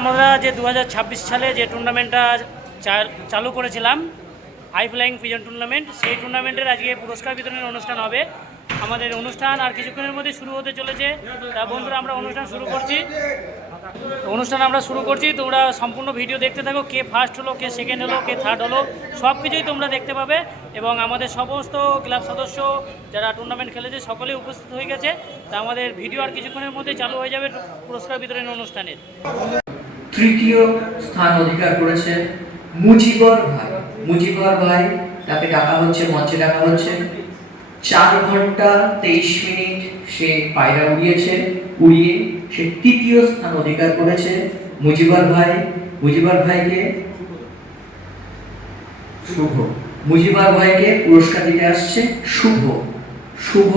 আমরা যে 2026 সালে যে টুর্নামেন্টটা চালু করেছিলাম হাই ফ্লাইং পিজন টুর্নামেন্ট, সেই টুর্নামেন্টের আজকে পুরস্কার বিতরণের অনুষ্ঠান হবে। আমাদের অনুষ্ঠান আর কিছুক্ষণের মধ্যে শুরু হতে চলেছে। তা বন্ধুরা, আমরা অনুষ্ঠান শুরু করছি। তোমরা সম্পূর্ণ ভিডিও দেখতে থাকো। কে ফার্স্ট হলো, কে সেকেন্ড হলো, কে থার্ড হলো, সব কিছুই তোমরা দেখতে পাবে। এবং আমাদের সমস্ত ক্লাব সদস্য যারা টুর্নামেন্ট খেলেছে সকলেই উপস্থিত হয়ে গেছে। তা আমাদের ভিডিও আর কিছুক্ষণের মধ্যে চালু হয়ে যাবে পুরস্কার বিতরণের অনুষ্ঠানের। তৃতীয় স্থান অধিকার করেছে মুজিবর ভাই। তাকে ডাকা হচ্ছে, মঞ্চে ডাকা হচ্ছে। 4 ঘন্টা 23 মিনিট সে পায়রা উড়িয়ে সে তৃতীয় স্থান অধিকার করেছে। মুজিবর ভাইকে মুজিবর ভাইকে পুরস্কার দিতে আসছে শুভ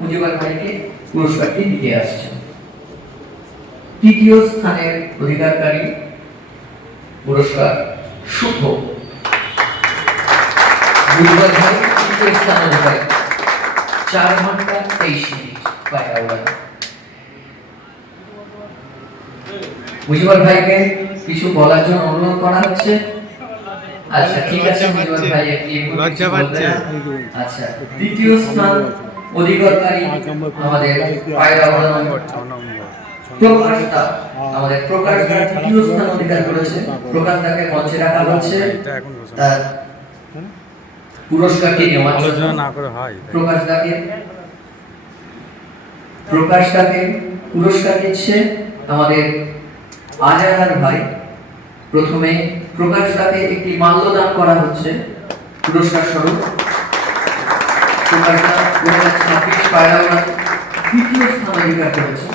মুজিবর ভাইকে পুরস্কারটি দিতে আসছে। তৃতীয় স্থানের অধিকারকারী পুরস্কার শুভ মুজিবর ভাই তৃতীয় স্থান অধিকারী। 4 ঘন্টা 23 মিনিট পায়রা উড়ান। মুজিবর ভাইকে কিছু বলার জন্য অনুরোধ করা হচ্ছে। আচ্ছা, ঠিক আছে মুজিবর ভাই, লজ্জা পাচ্ছে। আচ্ছা, দ্বিতীয় স্থান অধিকারকারী আমাদের পায়রা উড়ান প্রকাশ দা তৃতীয় স্থান অধিকার করেছে। প্রকাশ দাকে মঞ্চে রাখা হচ্ছে তার পুরস্কারটি নেওয়ার জন্য। প্রকাশ দাকে পুরস্কার দিচ্ছে আমাদের আজাহার ভাই। প্রথমে প্রকাশ দাকে একটি মাল্যদান করা হচ্ছে পুরস্কার স্বরূপ। প্রকাশ দা 2026 পায়রা উড়ান তৃতীয় স্থান অধিকার করেছে।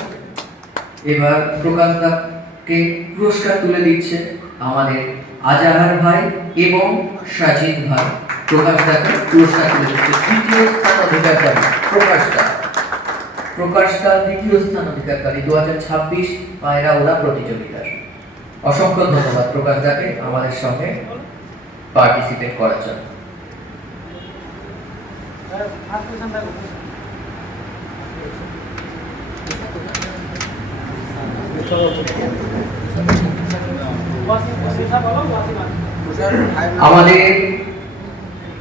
এবার প্রকাশ দাকে পুরস্কার তুলে দিচ্ছে আমাদের আজাহার ভাই এবং সাজিদ ভাই। প্রকাশ দাকে পুরস্কার তুলে দিচ্ছে তৃতীয় স্থান অধিকারকারী প্রকাশ দা তৃতীয় স্থান অধিকারকারী 2026 পায়রা ওড়া প্রতিযোগিতার। অসংখ্য ধন্যবাদ প্রকাশ দাকে আমাদের সঙ্গে পার্টিসিপেট করার জন্য। আমাদের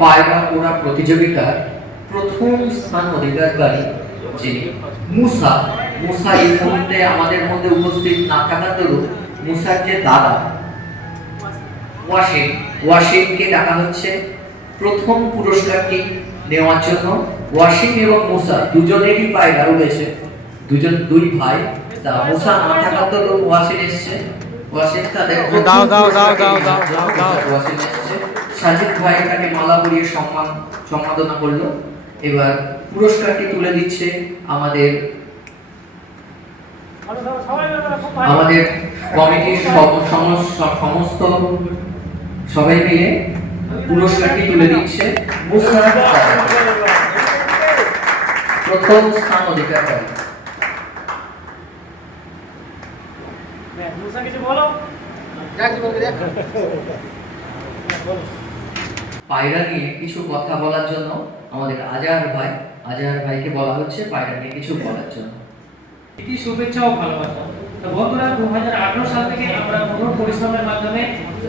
পায়রা ওড়া প্রতিযোগিতার প্রথম স্থান অধিকারকারী যিনি মুসা এই মুহূর্তে আমাদের মধ্যে উপস্থিত না থাকার দরুন মুসার যে দাদা ওয়াসিমকে ডাকা হচ্ছে প্রথম পুরস্কারটি নেওয়ার জন্য। ওয়াসিম এবং মুসা দুজনেরই পায়রা উড়েছে, দুই ভাই। তা মুসা না থাকার দরুন ওয়াসিম এসেছে। ওয়াসিম তাদের ওয়াসিম এসেছে। সাজিদ ভাই তাকে মালা পরিয়ে সম্মাননা করলো। এবার পুরস্কারটি তুলে দিচ্ছে আমাদের কমিটির সমস্ত সবাই মিলে পুরস্কারটি তুলে দিচ্ছে প্রথম স্থান অধিকারকারী। পায়রা নিয়ে কিছু কথা বলার জন্য আমাদের আজাহার ভাইকে বলা হচ্ছে পায়রা নিয়ে কিছু বলার জন্য। শুভেচ্ছা ও ভালোবাসা। তো বন্ধুরা, 2018 সাল থেকে আমরা কঠোর পরিশ্রমের মাধ্যমে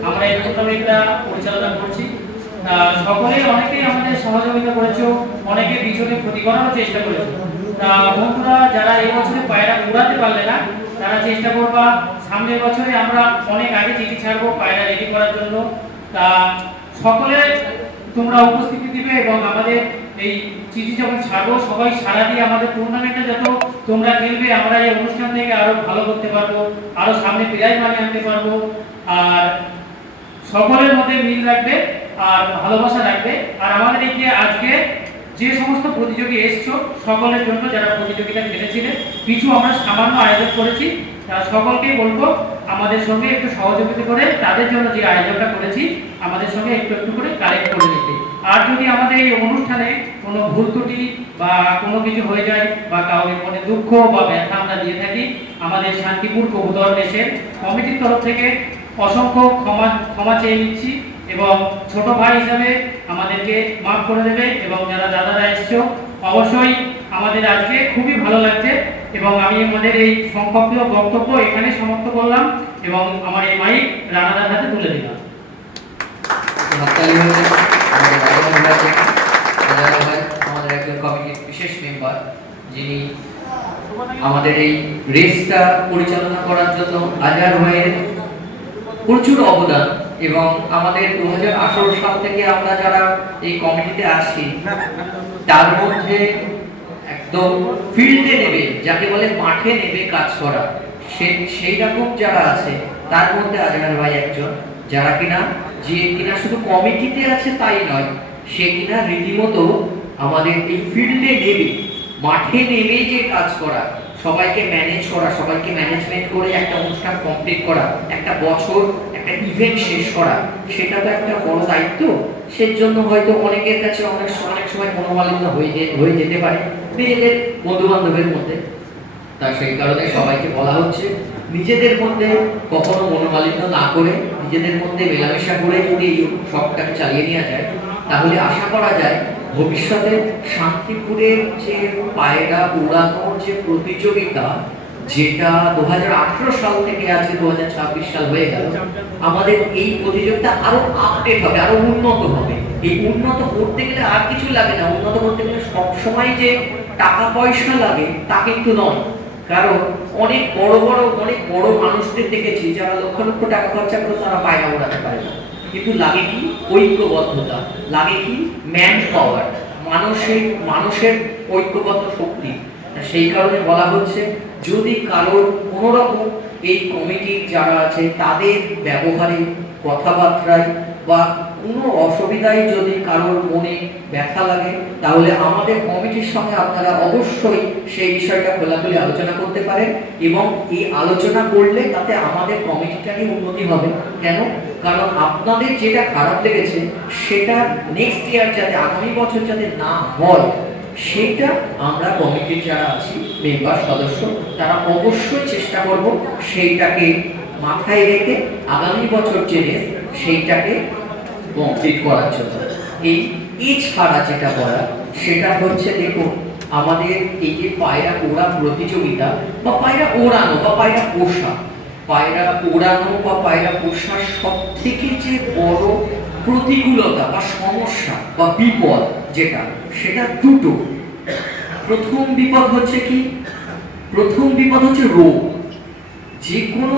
আমরা এই টুর্নামেন্টটা পরিচালনা করছি। অনেকেই আমাদের সহযোগিতা করেছে, অনেকে পিছনে ক্ষতি করার চেষ্টা করেছে। তা বন্ধুরা, যারা এই বছরে পায়রা উড়াতে পারলে না, তারা চেষ্টা করবা সামনের বছরে আমরা অনেক আগে চিঠি ছাড়বো পায়রা রেডি করার জন্য। তা সকলে তোমরা উপস্থিতি দিবে এবং আমাদের এই চিঠি যখন ছাড়বো সবাই সাড়া দিয়ে আমাদের টুর্নামেন্টে যত তোমরা খেলবে, আমরা এই অনুষ্ঠান থেকে আরো ভালো করতে পারবো, আরো সামনে প্রাইজ মানি আনতে পারবো। আর সকলের মধ্যে মিল রাখবে আর ভালোবাসা রাখবে। আর আমাদের এই যে আজকে যে সমস্ত প্রতিযোগী এসছো সকলের জন্য, যারা প্রতিযোগিতা খেলেছিলেন, কিছু আমরা সামান্য আয়োজন করেছি। সকলকেই বলবো আমাদের সঙ্গে একটু সহযোগিতা করে তাদের জন্য যে আয়োজনটা করেছি আমাদের সঙ্গে একটু করে কালেক্ট করে নিতে। আর যদি আমাদের এই অনুষ্ঠানে কোনো ভুল ত্রুটি বা কোনো কিছু হয়ে যায় বা কাউকে মনে দুঃখ বা ব্যথা আমরা দিয়ে থাকি, আমাদের শান্তিপুর কবুতর দেশের কমিটির তরফ থেকে অসংখ্য ক্ষমা চেয়ে নিচ্ছি। এবং ছোট ভাই হিসাবে আমাদেরকে মাফ করে দেবে। এবং যারা দাদারা এসছো অবশ্যই আমাদের আজকে খুবই ভালো লাগছে এবং আমি আমাদের এই সংক্ষিপ্ত বক্তব্য এখানে সমাপ্ত করলাম এবং আমার এই মাইক রানাদার হাতে তুলে দিলাম। হাততালি হয়ে যাক আমাদের রাজা ভাই, রাজা ভাই আমাদের একজন কমিটির বিশেষ মেম্বার, যিনি আমাদের এই রেসটা পরিচালনা করার জন্য আজহার ভাইয়ের প্রচুর অবদান। এবং আমাদের 2018 সাল থেকে আমরা যারা এই কমিটিতে আছি তার মধ্যে একদম ফিল্ডে নেবে, যাকে বলে মাঠে নেবে কাজ করা, সেই রকম যারা আছে তার মধ্যে আজহার ভাই একজন, যারা কিনা শুধু কমিটিতে আছে তাই নয়, সে কিনা রীতিমতো আমাদের এই ফিল্ডে নেবে, মাঠে নেমে যে কাজ করা, সবাইকে ম্যানেজ করা, সবাইকে ম্যানেজমেন্ট করে একটা অনুষ্ঠান কমপ্লিট করা, একটা বছর একটা ইভেন্ট শেষ করা, সেটা তো একটা বড় দায়িত্ব। সেজন্য হয়তো অনেকের কাছে অনেক সময় মনোমালিন্য হয়ে যেতে পারে নিজেদের বন্ধু বান্ধবের মধ্যে। তা সেই কারণে সবাইকে বলা হচ্ছে নিজেদের মধ্যে কখনো মনোমালিন্য না করে, নিজেদের মধ্যে মেলামেশা করে যদি এই সবটাকে চালিয়ে নেওয়া যায়, তাহলে আশা করা যায় ভবিষ্যতে শান্তিপুরের যে পায়রা উড়ানোর যে প্রতিযোগিতা, যেটা 2018 সাল থেকে আজকে 2026 সাল হয়ে গেল, আমাদের এই প্রতিযোগিতা আরো আপডেট হবে, আরো উন্নত হবে। এই উন্নত করতে গেলে আর কিছু লাগে না, উন্নত করতে গেলে সবসময় যে টাকা পয়সা লাগে তা কিন্তু নয়। কারণ অনেক বড় মানুষদের দেখেছি যারা লক্ষ লক্ষ টাকা খরচা করে তারা পায়রা উড়াতে পারে না, কিন্তু লাগে কি ঐক্যবদ্ধতা, লাগে কি ম্যান পাওয়ার, মানুষের ঐক্যবদ্ধ শক্তি। সেই কারণে বলা হচ্ছে যদি কারোর কোনো রকম এই কমিটির যারা আছে তাদের ব্যবহারে, কথাবার্তায় বা কোনো অসুবিধায় যদি কারোর মনে ব্যথা লাগে, তাহলে আমাদের কমিটির সঙ্গে আপনারা অবশ্যই সেই বিষয়টা খোলাখুলি আলোচনা করতে পারেন। এবং এই আলোচনা করলে তাতে আমাদের কমিটিটারই উন্নতি হবে। কেন? কারণ আপনাদের যেটা খারাপ লেগেছে সেটা নেক্সট ইয়ার যাতে, আগামী বছর যাতে না হয়, সেটা আমরা কমিটির যারা আছি মেম্বার সদস্য তারা অবশ্যই চেষ্টা করব সেইটাকে মাথায় রেখে আগামী বছর যে রেস সেইটাকে কমপ্লিট করার জন্য। এছাড়া যেটা বলা সেটা হচ্ছে, দেখুন আমাদের এই যে পায়রা ওড়া প্রতিযোগিতা বা পায়রা ওড়ানো বা পায়রা পোষা, পায়রা ওড়ানো বা পায়রা পোষার সব থেকে যে বড় প্রতিকূলতা বা সমস্যা বা বিপদ যেটা, সেটা দুটো। প্রথম বিপদ হচ্ছে কি? প্রথম বিপদ হচ্ছে রোগ। যে কোনো